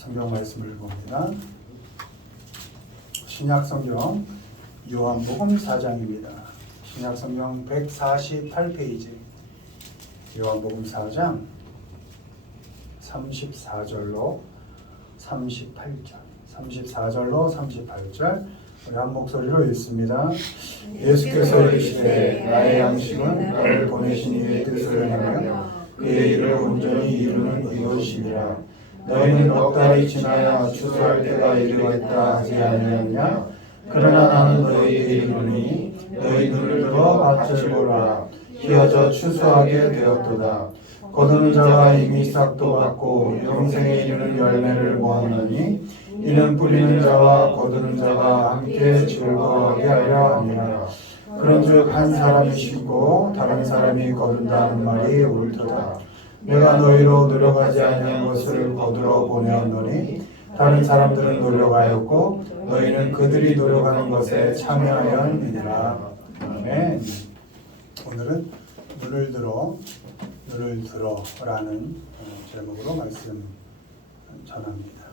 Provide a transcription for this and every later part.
성경 말씀을 봅니다. 신약성경 요한복음 4장입니다. 신약성경 148페이지 요한복음 4장 34절로 38절 34절로 38절 우리 한 목소리로 읽습니다. 예수께서 이르시되 나의 양식은 나를 보내신 이의 뜻을 행하며 그의 일을 온전히 이루는 이것이니라. 너희는 넉 달이 지나야 추수할 때가 이르겠다 하지 아니하느냐? 그러나 나는 너희에게 이르노니 너희 눈을 들어 밭을 보라. 희어져 추수하게 되었도다. 거두는 자가 이미 싹도 받고 영생에 이르는 열매를 모았느니 이는 뿌리는 자와 거두는 자가 함께 즐거워하게 하려 함이라. 그런즉 한 사람이 심고 다른 사람이 거둔다는 말이 옳도다. 내가 너희로 노력하지 아니한 것을 거두러 보내었노니 다른 사람들은 노력하였고 너희는 그들이 노력하는 것에 참여하였느니라. 아멘. 오늘은 눈을 들어라는 제목으로 말씀 전합니다.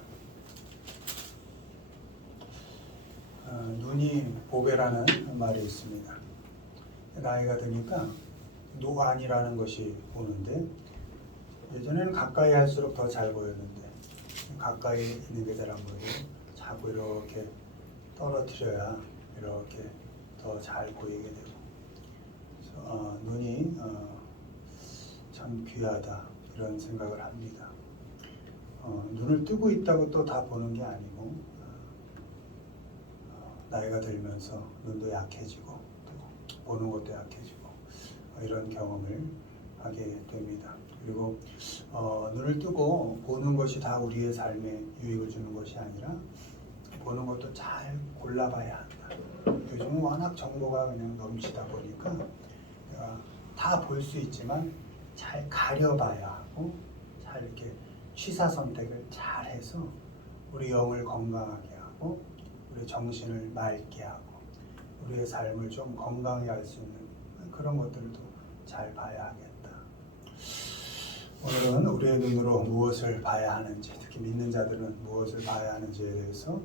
눈이 보배라는 말이 있습니다. 나이가 드니까 노안이라는 것이 오는데 예전에는 가까이 할수록 더 잘 보였는데 가까이 있는 게 잘 안 보이고 자꾸 이렇게 떨어뜨려야 이렇게 더 잘 보이게 되고 그래서 눈이 참 귀하다 이런 생각을 합니다. 눈을 뜨고 있다고 또 다 보는 게 아니고 나이가 들면서 눈도 약해지고 또 보는 것도 약해지고 이런 경험을 하게 됩니다. 그리고 눈을 뜨고 보는 것이 다 우리의 삶에 유익을 주는 것이 아니라 보는 것도 잘 골라봐야 한다. 요즘은 워낙 정보가 그냥 넘치다 보니까 내가 다 볼 수 있지만 잘 가려봐야 하고 잘 이렇게 취사 선택을 잘 해서 우리 영을 건강하게 하고 우리 정신을 맑게 하고 우리의 삶을 좀 건강하게 할 수 있는 그런 것들도 잘 봐야 하겠다. 오늘은 우리의 눈으로 무엇을 봐야 하는지, 특히 믿는 자들은 무엇을 봐야 하는지에 대해서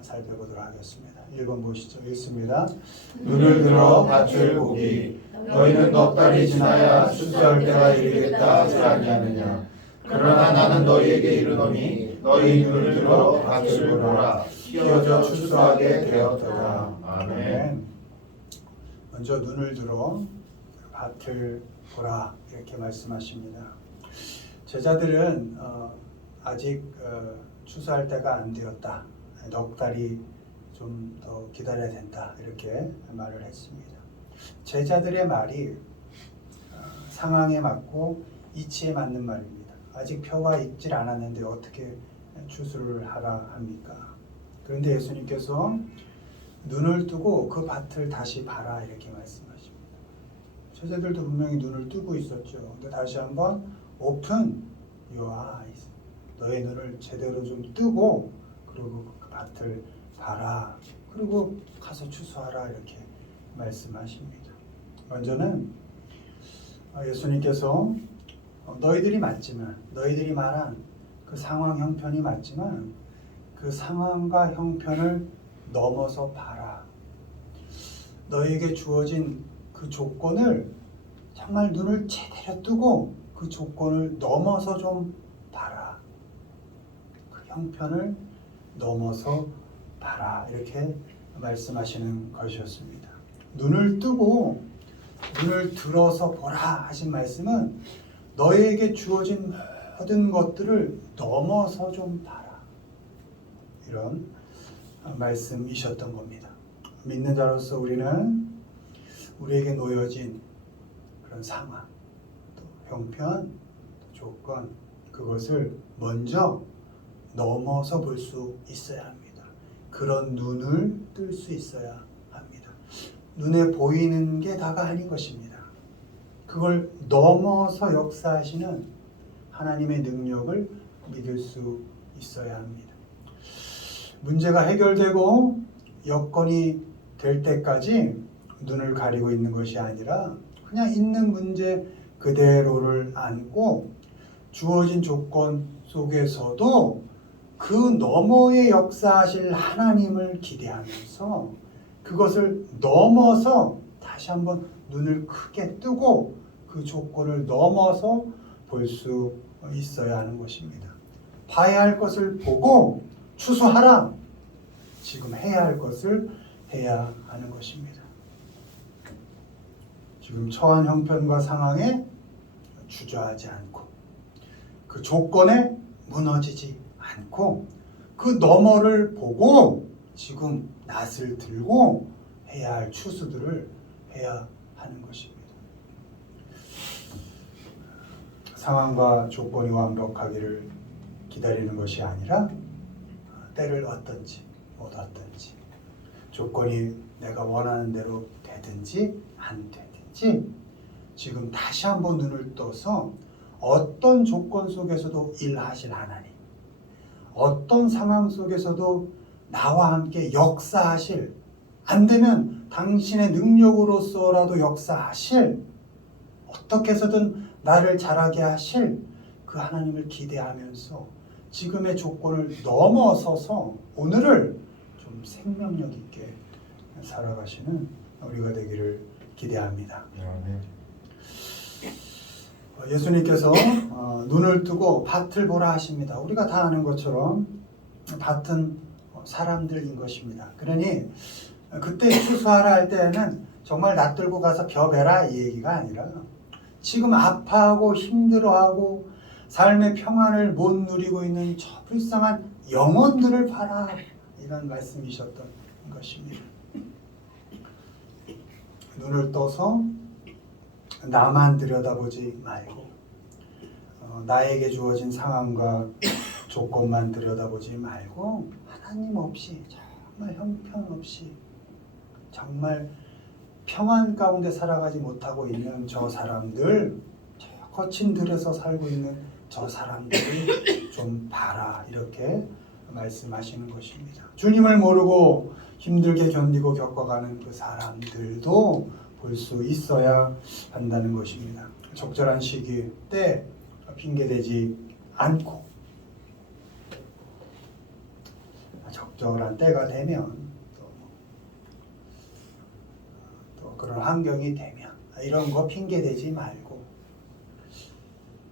살펴보도록 하겠습니다. 1번 보시죠. 읽습니다. 눈을 들어 밭을 보기. 너희는 넉 달이 지나야 추수할 때가 이르겠다 하지 아니하느냐? 그러나 나는 너희에게 이르노니 너희 눈을 들어 밭을 보라. 희어져 추수하게 되었도다. 아멘. 먼저 눈을 들어 밭을 보라 이렇게 말씀하십니다. 제자들은 아직 추수할 때가 안 되었다. 넉 달이 좀 더 기다려야 된다. 이렇게 말을 했습니다. 제자들의 말이 상황에 맞고 이치에 맞는 말입니다. 아직 표가 익질 않았는데 어떻게 추수를 하라 합니까? 그런데 예수님께서 눈을 뜨고 그 밭을 다시 봐라 이렇게 말씀하십니다. 제자들도 분명히 눈을 뜨고 있었죠. 근데 다시 한번 오픈 your eyes. 너의 눈을 제대로 좀 뜨고 그리고 그 밭을 봐라. 그리고 가서 추수하라 이렇게 말씀하십니다. 먼저는 예수님께서 너희들이 맞지만 너희들이 말한 그 상황 형편이 맞지만 그 상황과 형편을 넘어서 봐라. 너희에게 주어진 그 조건을 정말 눈을 제대로 뜨고 그 조건을 넘어서 좀 봐라. 그 형편을 넘어서 봐라. 이렇게 말씀하시는 것이었습니다. 눈을 뜨고 눈을 들어서 보라 하신 말씀은 너희에게 주어진 모든 것들을 넘어서 좀 봐라. 이런 말씀이셨던 겁니다. 믿는 자로서 우리는 우리에게 놓여진 그런 상황, 또 형편, 또 조건, 그것을 먼저 넘어서 볼 수 있어야 합니다. 그런 눈을 뜰 수 있어야 합니다. 눈에 보이는 게 다가 아닌 것입니다. 그걸 넘어서 역사하시는 하나님의 능력을 믿을 수 있어야 합니다. 문제가 해결되고 여건이 될 때까지 눈을 가리고 있는 것이 아니라 그냥 있는 문제 그대로를 안고 주어진 조건 속에서도 그 너머에 역사하실 하나님을 기대하면서 그것을 넘어서 다시 한번 눈을 크게 뜨고 그 조건을 넘어서 볼 수 있어야 하는 것입니다. 봐야 할 것을 보고 추수하라. 지금 해야 할 것을 해야 하는 것입니다. 지금 처한 형편과 상황에 주저하지 않고 그 조건에 무너지지 않고 그 너머를 보고 지금 낫을 들고 해야 할 추수들을 해야 하는 것입니다. 상황과 조건이 완벽하기를 기다리는 것이 아니라 때를 얻든지 못 얻든지 조건이 내가 원하는 대로 되든지 안 되든지 지금 다시 한번 눈을 떠서 어떤 조건 속에서도 일하실 하나님, 어떤 상황 속에서도 나와 함께 역사하실, 안 되면 당신의 능력으로서라도 역사하실, 어떻게 해서든 나를 자라게 하실 그 하나님을 기대하면서 지금의 조건을 넘어서서 오늘을 좀 생명력 있게 살아가시는 우리가 되기를 기대합니다. 예수님께서 눈을 뜨고 밭을 보라 하십니다. 우리가 다 아는 것처럼 밭은 사람들인 것입니다. 그러니 그때 추수하라 할 때에는 정말 낯들고 가서 벼베라 이 얘기가 아니라 지금 아파하고 힘들어하고 삶의 평안을 못 누리고 있는 저 불쌍한 영혼들을 봐라 이런 말씀이셨던 것입니다. 눈을 떠서 나만 들여다보지 말고 나에게 주어진 상황과 조건만 들여다보지 말고 하나님 없이 정말 형편없이 정말 평안 가운데 살아가지 못하고 있는 저 사람들, 저 거친 들에서 살고 있는 저 사람들을 좀 봐라 이렇게 말씀하시는 것입니다. 주님을 모르고 힘들게 견디고 겪어가는 그 사람들도 볼 수 있어야 한다는 것입니다. 적절한 시기 때 핑계대지 않고 적절한 때가 되면 또 그런 환경이 되면 이런 거 핑계대지 말고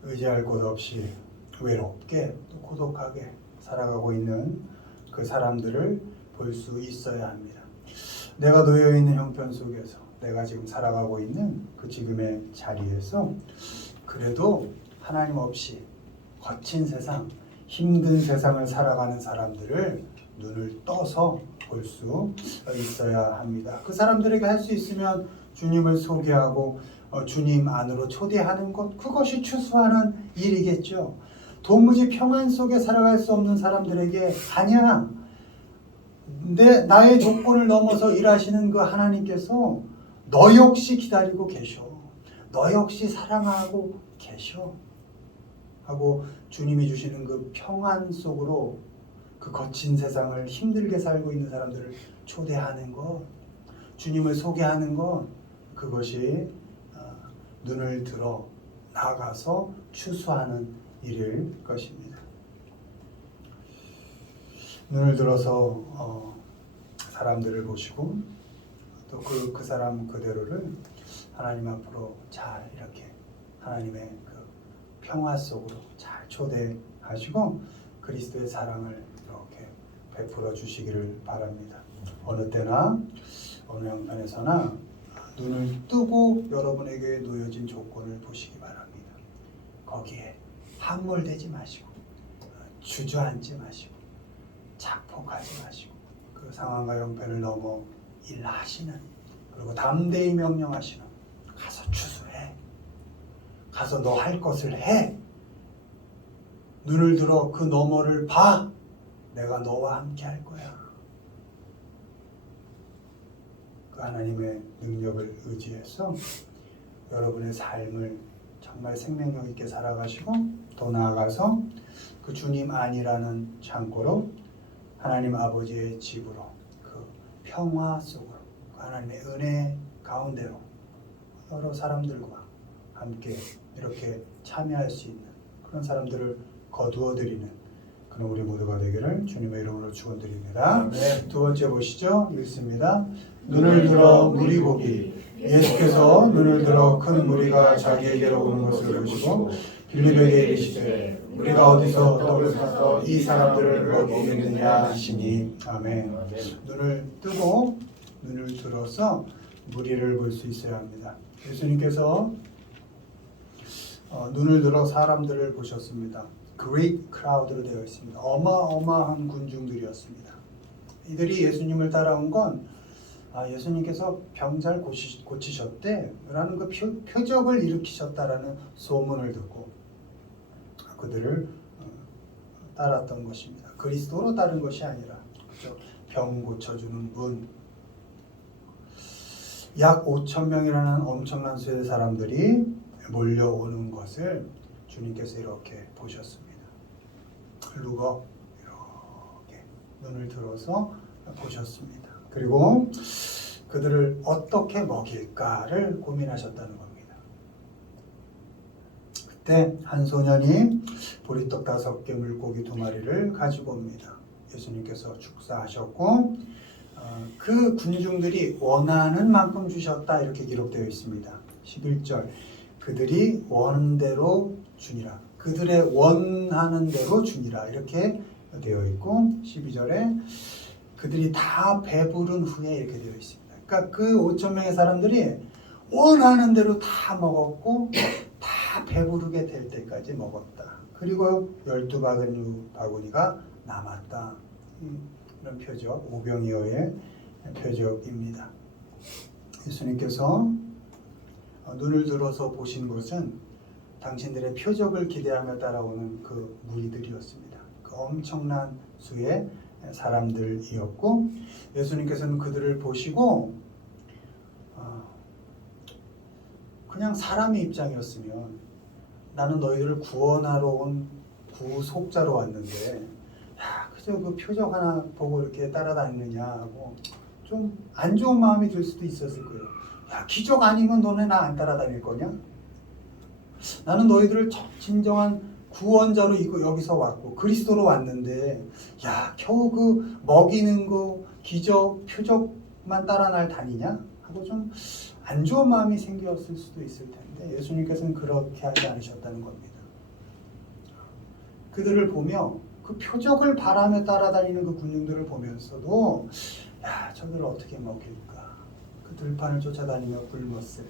의지할 곳 없이 외롭게 또 고독하게 살아가고 있는 그 사람들을 볼 수 있어야 합니다. 내가 놓여 있는 형편 속에서 내가 지금 살아가고 있는 그 지금의 자리에서 그래도 하나님 없이 거친 세상, 힘든 세상을 살아가는 사람들을 눈을 떠서 볼 수 있어야 합니다. 그 사람들에게 할 수 있으면 주님을 소개하고 주님 안으로 초대하는 것, 그것이 추수하는 일이겠죠. 도무지 평안 속에 살아갈 수 없는 사람들에게 아니야. 나의 조건을 넘어서 일하시는 그 하나님께서 너 역시 기다리고 계셔. 너 역시 사랑하고 계셔. 하고 주님이 주시는 그 평안 속으로 그 거친 세상을 힘들게 살고 있는 사람들을 초대하는 것, 주님을 소개하는 것, 그것이 눈을 들어 나가서 추수하는 일일 것입니다. 눈을 들어서 사람들을 보시고 또 그 사람 그대로를 하나님 앞으로 잘 이렇게 하나님의 그 평화 속으로 잘 초대하시고 그리스도의 사랑을 이렇게 베풀어 주시기를 바랍니다. 어느 때나 어느 형편에서나 눈을 뜨고 여러분에게 놓여진 조건을 보시기 바랍니다. 거기에 함몰되지 마시고 주저앉지 마시고 자폭하지 마시고 그 상황과 형편을 넘어 일하시는 그리고 담대히 명령하시는 가서 추수해. 가서 너 할 것을 해. 눈을 들어 그 너머를 봐. 내가 너와 함께 할 거야. 그 하나님의 능력을 의지해서 여러분의 삶을 정말 생명력 있게 살아가시고 더 나아가서 그 주님 안이라는 창고로 하나님 아버지의 집으로 그 평화 속으로 그 하나님의 은혜 가운데로 여러 사람들과 함께 이렇게 참여할 수 있는 그런 사람들을 거두어 드리는 그 그럼 우리 모두가 되기를 주님의 이름으로 축원드립니다. 아멘. 두 번째 보시죠. 읽습니다. 눈을 들어 물이 보기. 예수께서 눈을 들어 큰 무리가 자기에게로 오는 것을 보시고 빌립에게 이르시되 우리가 어디서 떡을 사서 이 사람들을 먹이겠느냐 하시니. 아멘. 눈을 뜨고 눈을 들어서 무리를 볼 수 있어야 합니다. 예수님께서 눈을 들어 사람들을 보셨습니다. Great crowd로 되어 있습니다. 어마어마한 군중들이었습니다. 이들이 예수님을 따라온 건 예수님께서 병 잘 고치셨대 라는 그 표적을 일으키셨다라는 소문을 듣고 그들을 따랐던 것입니다. 그리스도로 따른 것이 아니라 그렇죠? 병 고쳐주는 분. 약 5천 명이라는 엄청난 수의 사람들이 몰려오는 것을 주님께서 이렇게 보셨습니다. 루거 이렇게 눈을 들어서 보셨습니다. 그리고 그들을 어떻게 먹일까를 고민하셨다는 겁니다. 그때 한 소년이 보리떡 5개, 물고기 2마리를 가지고 옵니다. 예수님께서 축사하셨고 그 군중들이 원하는 만큼 주셨다 이렇게 기록되어 있습니다. 11절 그들이 원하는 대로 주니라. 그들의 원하는 대로 주니라 이렇게 되어 있고 12절에 그들이 다 배부른 후에 이렇게 되어 있습니다. 그러니까 그 5천 명의 사람들이 원하는 대로 다 먹었고 다 배부르게 될 때까지 먹었다. 그리고 12바구니가 남았다. 이런 표적, 오병이어의 표적입니다. 예수님께서 눈을 들어서 보신 것은 당신들의 표적을 기대하며 따라오는 그 무리들이었습니다. 그 엄청난 수의 사람들이었고 예수님께서는 그들을 보시고 그냥 사람의 입장이었으면 나는 너희들을 구원하러 온 구속자로 왔는데 그저 그 표적 하나 보고 이렇게 따라다니느냐 하고 좀 안 좋은 마음이 들 수도 있었을 거예요. 기적 아니면 너네 나 안 따라다닐 거냐? 나는 너희들을 진정한 구원자로 여기서 왔고 그리스도로 왔는데 겨우 그 먹이는 거 기적 표적만 따라 날 다니냐? 하고 좀 안 좋은 마음이 생겼을 수도 있을 텐데 예수님께서는 그렇게 하지 않으셨다는 겁니다. 그들을 보며 그 표적을 바라며 따라다니는 그 군중들을 보면서도 저들을 어떻게 먹일까? 그 들판을 쫓아다니며 굶었을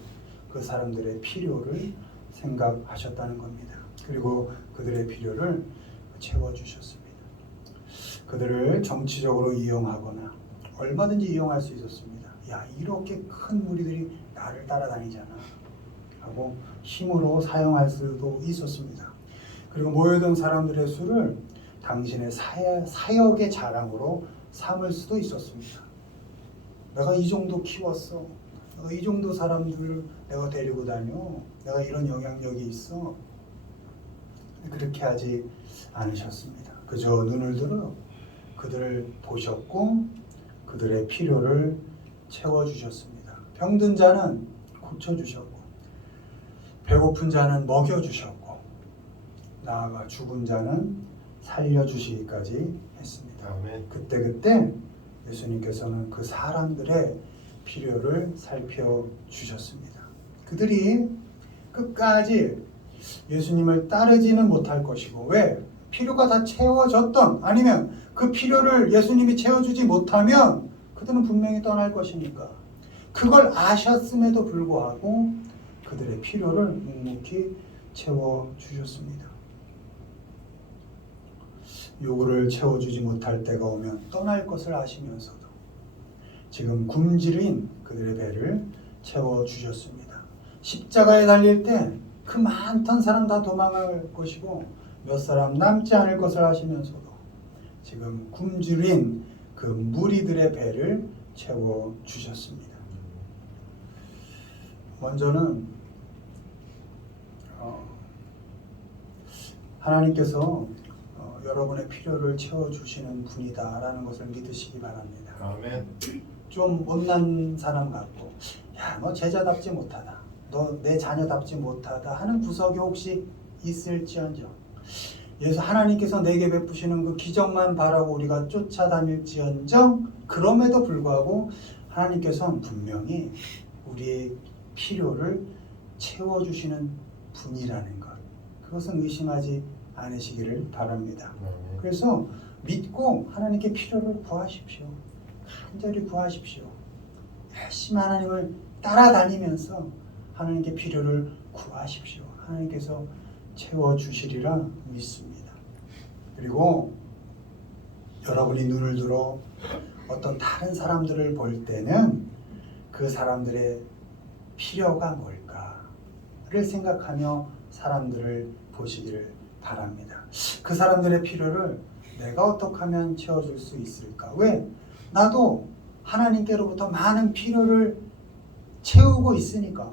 그 사람들의 필요를 생각하셨다는 겁니다. 그리고 그들의 필요를 채워주셨습니다. 그들을 정치적으로 이용하거나 얼마든지 이용할 수 있었습니다. 이렇게 큰 무리들이 나를 따라다니잖아 하고 힘으로 사용할 수도 있었습니다. 그리고 모여든 사람들의 수를 당신의 사역의 자랑으로 삼을 수도 있었습니다. 내가 이 정도 키웠어. 내가 이 정도 사람들을 내가 데리고 다녀. 내가 이런 영향력이 있어. 그렇게 하지 않으셨습니다. 그저 눈을 들어 그들을 보셨고 그들의 필요를 채워주셨습니다. 병든 자는 고쳐주셨고 배고픈 자는 먹여주셨고 나아가 죽은 자는 살려주시기까지 했습니다. 아멘. 그때 예수님께서는 그 사람들의 필요를 살펴주셨습니다. 그들이 끝까지 예수님을 따르지는 못할 것이고 왜? 필요가 다 채워졌던 아니면 그 필요를 예수님이 채워주지 못하면 그들은 분명히 떠날 것이니까 그걸 아셨음에도 불구하고 그들의 필요를 묵묵히 채워주셨습니다. 요구를 채워주지 못할 때가 오면 떠날 것을 아시면서도 지금 굶주린 그들의 배를 채워주셨습니다. 십자가에 달릴 때 그 많던 사람 다 도망갈 것이고 몇 사람 남지 않을 것을 아시면서도 지금 굶주린 그 무리들의 배를 채워주셨습니다. 먼저는 하나님께서 여러분의 필요를 채워주시는 분이다라는 것을 믿으시기 바랍니다. 아멘. 좀 못난 사람 같고 너 제자답지 못하다. 너 내 자녀답지 못하다 하는 구석이 혹시 있을지언정 예수 하나님께서 내게 베푸시는 그 기적만 바라고 우리가 쫓아다닐지언정 그럼에도 불구하고 하나님께서는 분명히 우리의 필요를 채워주시는 분이라는 것, 그것은 의심하지 않으시기를 바랍니다. 그래서 믿고 하나님께 필요를 구하십시오. 간절히 구하십시오. 열심히 하나님을 따라다니면서 하나님께 필요를 구하십시오. 하나님께서 채워주시리라 믿습니다. 그리고 여러분이 눈을 들어 어떤 다른 사람들을 볼 때는 그 사람들의 필요가 뭘까를 생각하며 사람들을 보시기를 바랍니다. 그 사람들의 필요를 내가 어떻게 하면 채워줄 수 있을까? 왜? 나도 하나님께로부터 많은 필요를 채우고 있으니까.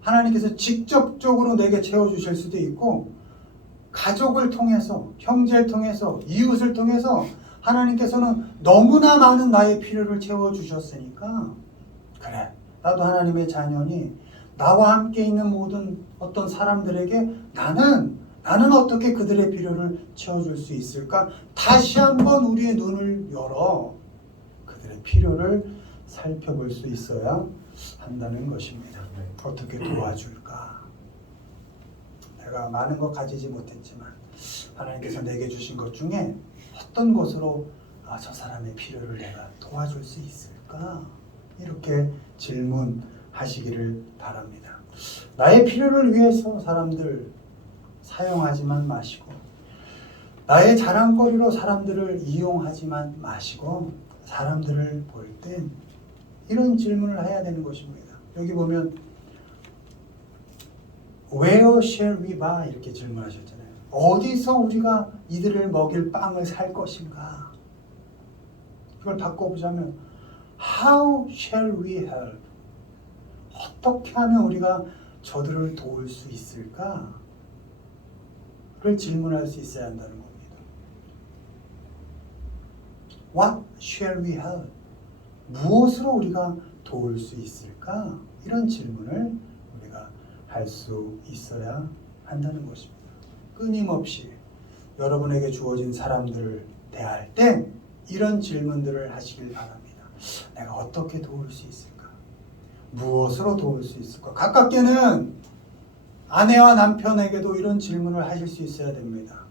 하나님께서 직접적으로 내게 채워주실 수도 있고 가족을 통해서, 형제를 통해서, 이웃을 통해서 하나님께서는 너무나 많은 나의 필요를 채워주셨으니까 그래, 나도 하나님의 자녀니 나와 함께 있는 모든 어떤 사람들에게 나는 어떻게 그들의 필요를 채워줄 수 있을까? 다시 한번 우리의 눈을 열어 그들의 필요를 살펴볼 수 있어야 한다는 것입니다. 어떻게 도와줄까? 내가 많은 것 가지지 못했지만 하나님께서 내게 주신 것 중에 어떤 것으로 저 사람의 필요를 내가 도와줄 수 있을까? 이렇게 질문하시기를 바랍니다. 나의 필요를 위해서 사람들 사용하지만 마시고 나의 자랑거리로 사람들을 이용하지만 마시고 사람들을 볼 땐 이런 질문을 해야 되는 것입니다. 여기 보면 Where shall we buy? 이렇게 질문하셨잖아요. 어디서 우리가 이들을 먹일 빵을 살 것인가? 이걸 바꿔보자면 How shall we help? 어떻게 하면 우리가 저들을 도울 수 있을까? 를 질문할 수 있어야 한다는 겁니다. What shall we help? 무엇으로 우리가 도울 수 있을까? 이런 질문을 우리가 할 수 있어야 한다는 것입니다. 끊임없이 여러분에게 주어진 사람들을 대할 때 이런 질문들을 하시길 바랍니다. 내가 어떻게 도울 수 있을까? 무엇으로 도울 수 있을까? 가깝게는 아내와 남편에게도 이런 질문을 하실 수 있어야 됩니다.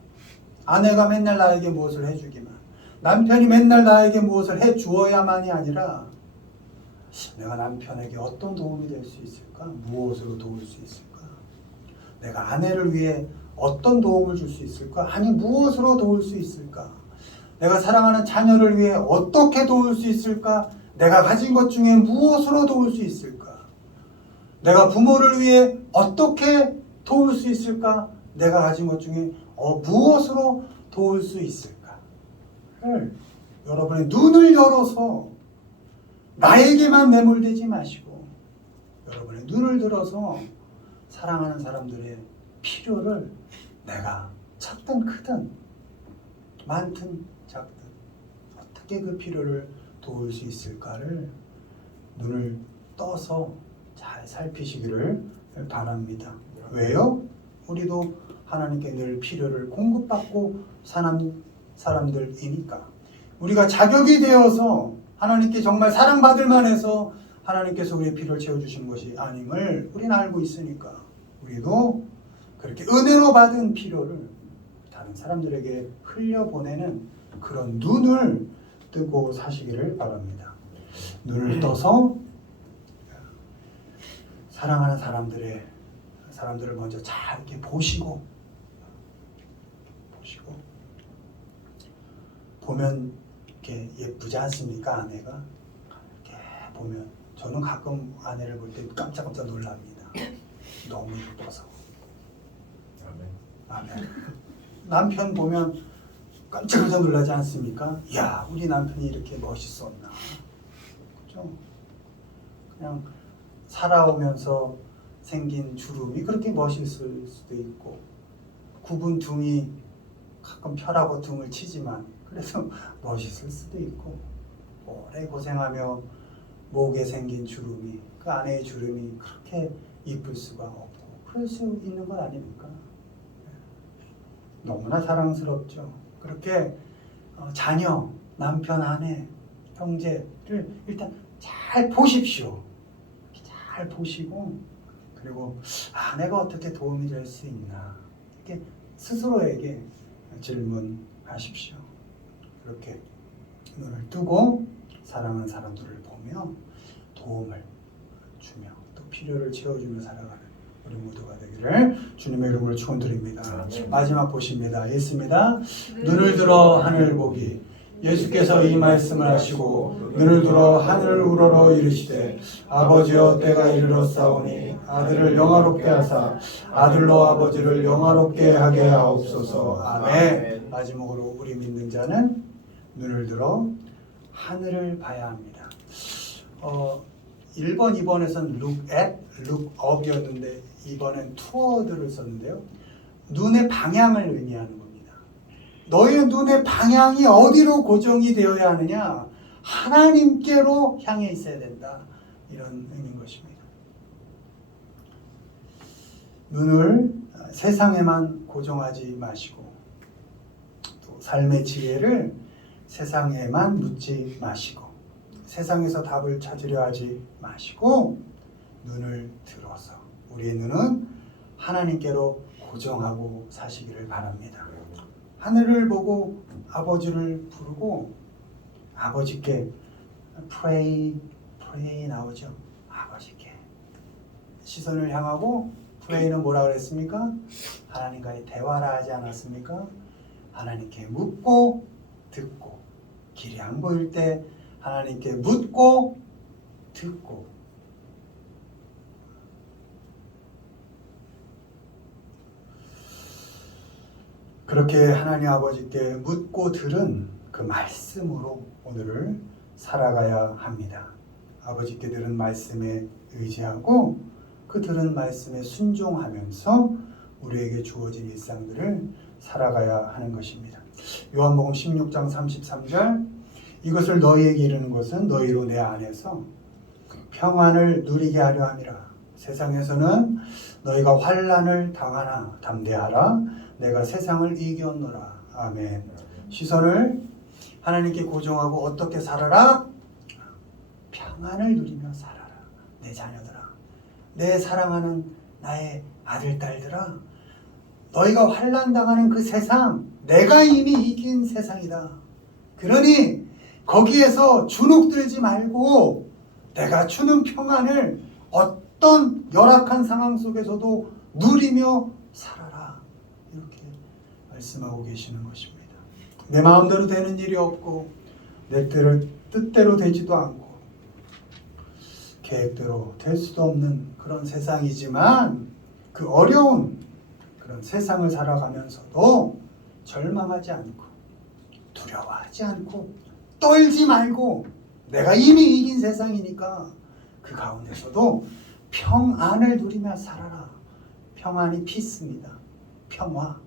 아내가 맨날 나에게 무엇을 해주기만, 남편이 맨날 나에게 무엇을 해주어야만이 아니라 내가 남편에게 어떤 도움이 될 수 있을까? 무엇으로 도울 수 있을까? 내가 아내를 위해 어떤 도움을 줄 수 있을까? 아니 무엇으로 도울 수 있을까? 내가 사랑하는 자녀를 위해 어떻게 도울 수 있을까? 내가 가진 것 중에 무엇으로 도울 수 있을까? 내가 부모를 위해 어떻게 도울 수 있을까? 내가 가진 것 중에 무엇으로 도울 수 있을까를 여러분의 눈을 열어서 나에게만 매몰되지 마시고 여러분의 눈을 들어서 사랑하는 사람들의 필요를 내가 작든 크든 많든 작든 어떻게 그 필요를 도울 수 있을까를 눈을 떠서 잘 살피시기를 바랍니다. 왜요? 우리도 하나님께 늘 필요를 공급받고 사는 사람들이니까. 우리가 자격이 되어서 하나님께 정말 사랑받을 만해서 하나님께서 우리의 필요를 채워주시는 것이 아님을 우리는 알고 있으니까 우리도 그렇게 은혜로 받은 필요를 다른 사람들에게 흘려보내는 그런 눈을 뜨고 사시기를 바랍니다. 눈을 떠서 사랑하는 사람들을 먼저 잘 이렇게 보시고 보면 이렇게 예쁘지 않습니까? 아내가 이렇게 보면 저는 가끔 아내를 볼 때 깜짝깜짝 놀랍니다. 너무 예뻐서. 아멘. 남편 보면 깜짝깜짝 놀라지 않습니까? 이야, 우리 남편이 이렇게 멋있었나? 그렇죠? 그냥 살아오면서 생긴 주름이 그렇게 멋있을 수도 있고 굽은 둥이 가끔 펴라고 둥을 치지만 그래서 멋있을 수도 있고 오래 고생하며 목에 생긴 주름이 그 아내의 주름이 그렇게 이쁠 수가 없고 그럴 수 있는 것 아닙니까? 너무나 사랑스럽죠. 그렇게 자녀, 남편, 아내, 형제를 일단 잘 보십시오. 잘 보시고 그리고 내가 어떻게 도움이 될 수 있나 이렇게 스스로에게 질문하십시오. 그렇게 눈을 뜨고 사랑하는 사람들을 보며 도움을 주며 또 필요를 채워주며 살아가는 우리 모두가 되기를 주님의 이름으로 축원드립니다. 마지막 보십니다. 읽습니다. 눈을 들어 하늘 보기. 예수께서 이 말씀을 하시고 눈을 들어 하늘을 우러러 이르시되 아버지여 때가 이르렀사오니 아들을 영화롭게 하사 아들로 아버지를 영화롭게 하게 하옵소서. 아멘. 마지막으로 우리 믿는 자는 눈을 들어 하늘을 봐야 합니다. 1번, 2번에서는 look at, look up이었는데 2번엔 toward를 썼는데요. 눈의 방향을 의미하는 겁니다. 너희의 눈의 방향이 어디로 고정이 되어야 하느냐? 하나님께로 향해 있어야 된다. 이런 의미인 것입니다. 눈을 세상에만 고정하지 마시고 또 삶의 지혜를 세상에만 묻지 마시고 세상에서 답을 찾으려 하지 마시고 눈을 들어서 우리의 눈은 하나님께로 고정하고 사시기를 바랍니다. 하늘을 보고 아버지를 부르고 아버지께 pray 나오죠. 아버지께 시선을 향하고 pray는 뭐라 그랬습니까? 하나님과의 대화라 하지 않았습니까? 하나님께 묻고 듣고 길이 안 보일 때 하나님께 묻고 듣고 그렇게 하나님 아버지께 묻고 들은 그 말씀으로 오늘을 살아가야 합니다. 아버지께 들은 말씀에 의지하고 그 들은 말씀에 순종하면서 우리에게 주어진 일상들을 살아가야 하는 것입니다. 요한복음 16장 33절 이것을 너희에게 이르는 것은 너희로 내 안에서 평안을 누리게 하려 함이라. 세상에서는 너희가 환난을 당하나 담대하라. 내가 세상을 이겼노라. 아멘. 시선을 하나님께 고정하고 어떻게 살아라? 평안을 누리며 살아라. 내 자녀들아. 내 사랑하는 나의 아들, 딸들아. 너희가 환난 당하는 그 세상 내가 이미 이긴 세상이다. 그러니 거기에서 주눅들지 말고 내가 주는 평안을 어떤 열악한 상황 속에서도 누리며 살아라. 이렇게 말씀하고 계시는 것입니다. 내 마음대로 되는 일이 없고 내 뜻대로 되지도 않고 계획대로 될 수도 없는 그런 세상이지만 그 어려운 그런 세상을 살아가면서도 절망하지 않고 두려워하지 않고 떨지 말고 내가 이미 이긴 세상이니까 그 가운데서도 평안을 누리며 살아라. 평안이 피스입니다. 평화.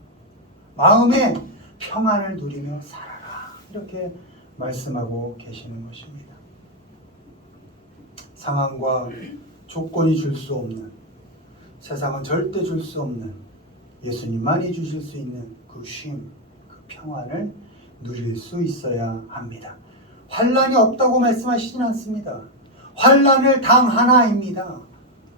마음에 평안을 누리며 살아라. 이렇게 말씀하고 계시는 것입니다. 상황과 조건이 줄 수 없는 세상은 절대 줄 수 없는 예수님만이 주실 수 있는 그 쉼, 그 평안을 누릴 수 있어야 합니다. 환난이 없다고 말씀하시진 않습니다. 환난을 당하나입니다.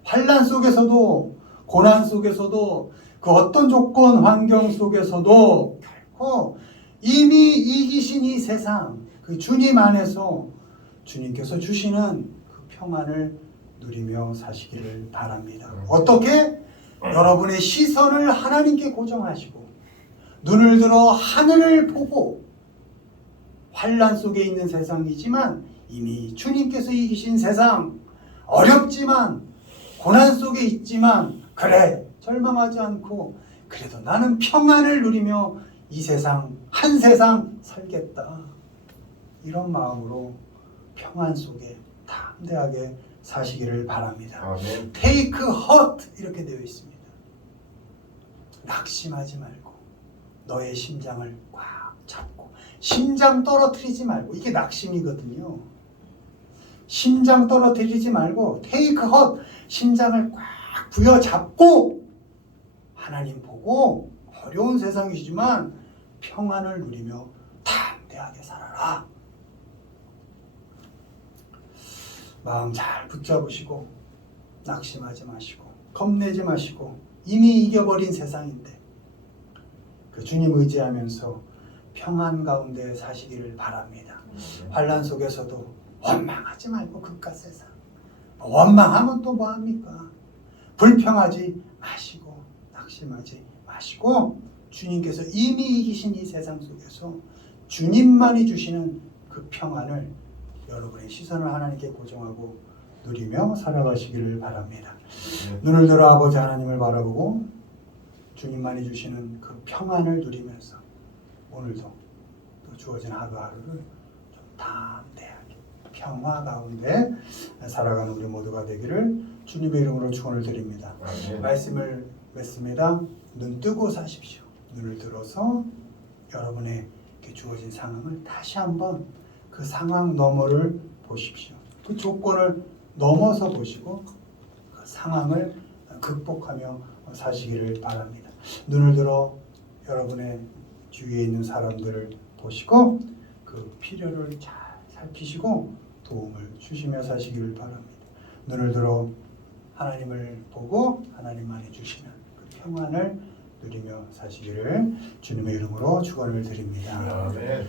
환난 속에서도 고난 속에서도 그 어떤 조건 환경 속에서도 결코 이미 이기신 이 세상 그 주님 안에서 주님께서 주시는 그 평안을 누리며 사시기를 바랍니다. 어떻게? 여러분의 시선을 하나님께 고정하시고 눈을 들어 하늘을 보고 환난 속에 있는 세상이지만 이미 주님께서 이기신 세상 어렵지만 고난 속에 있지만 그래 절망하지 않고 그래도 나는 평안을 누리며 이 세상 한 세상 살겠다. 이런 마음으로 평안 속에 담대하게 사시기를 바랍니다. 아멘. Take heart 이렇게 되어 있습니다. 낙심하지 말고 너의 심장을 꽉 잡고 심장 떨어뜨리지 말고 이게 낙심이거든요. 심장 떨어뜨리지 말고 take heart 심장을 꽉 부여잡고 하나님 보고 어려운 세상이지만 평안을 누리며 담대하게 살아라. 마음 잘 붙잡으시고 낙심하지 마시고 겁내지 마시고 이미 이겨버린 세상인데 그 주님 의지하면서 평안 가운데 사시기를 바랍니다. 환난 속에서도 원망하지 말고 그깟 세상. 원망하면 또 뭐합니까? 불평하지 마시고 낙심하지 마시고 주님께서 이미 이기신 이 세상 속에서 주님만이 주시는 그 평안을 여러분의 시선을 하나님께 고정하고 누리며 살아가시기를 바랍니다. 눈을 들어 아버지 하나님을 바라보고 주님만이 주시는 그 평안을 누리면서 오늘도 또 주어진 하루하루를 좀 담대하게 평화 가운데 살아가는 우리 모두가 되기를 주님의 이름으로 축원을 드립니다. 말씀을 맺습니다. 눈 뜨고 사십시오. 눈을 들어서 여러분의 주어진 상황을 다시 한번 그 상황 너머를 보십시오. 그 조건을 넘어서 보시고 그 상황을 극복하며 사시기를 바랍니다. 눈을 들어 여러분의 주위에 있는 사람들을 보시고 그 필요를 잘 살피시고 도움을 주시며 사시기를 바랍니다. 눈을 들어 하나님을 보고 하나님만이 주시는 그 평안을 누리며 사시기를 주님의 이름으로 축원을 드립니다. 아멘.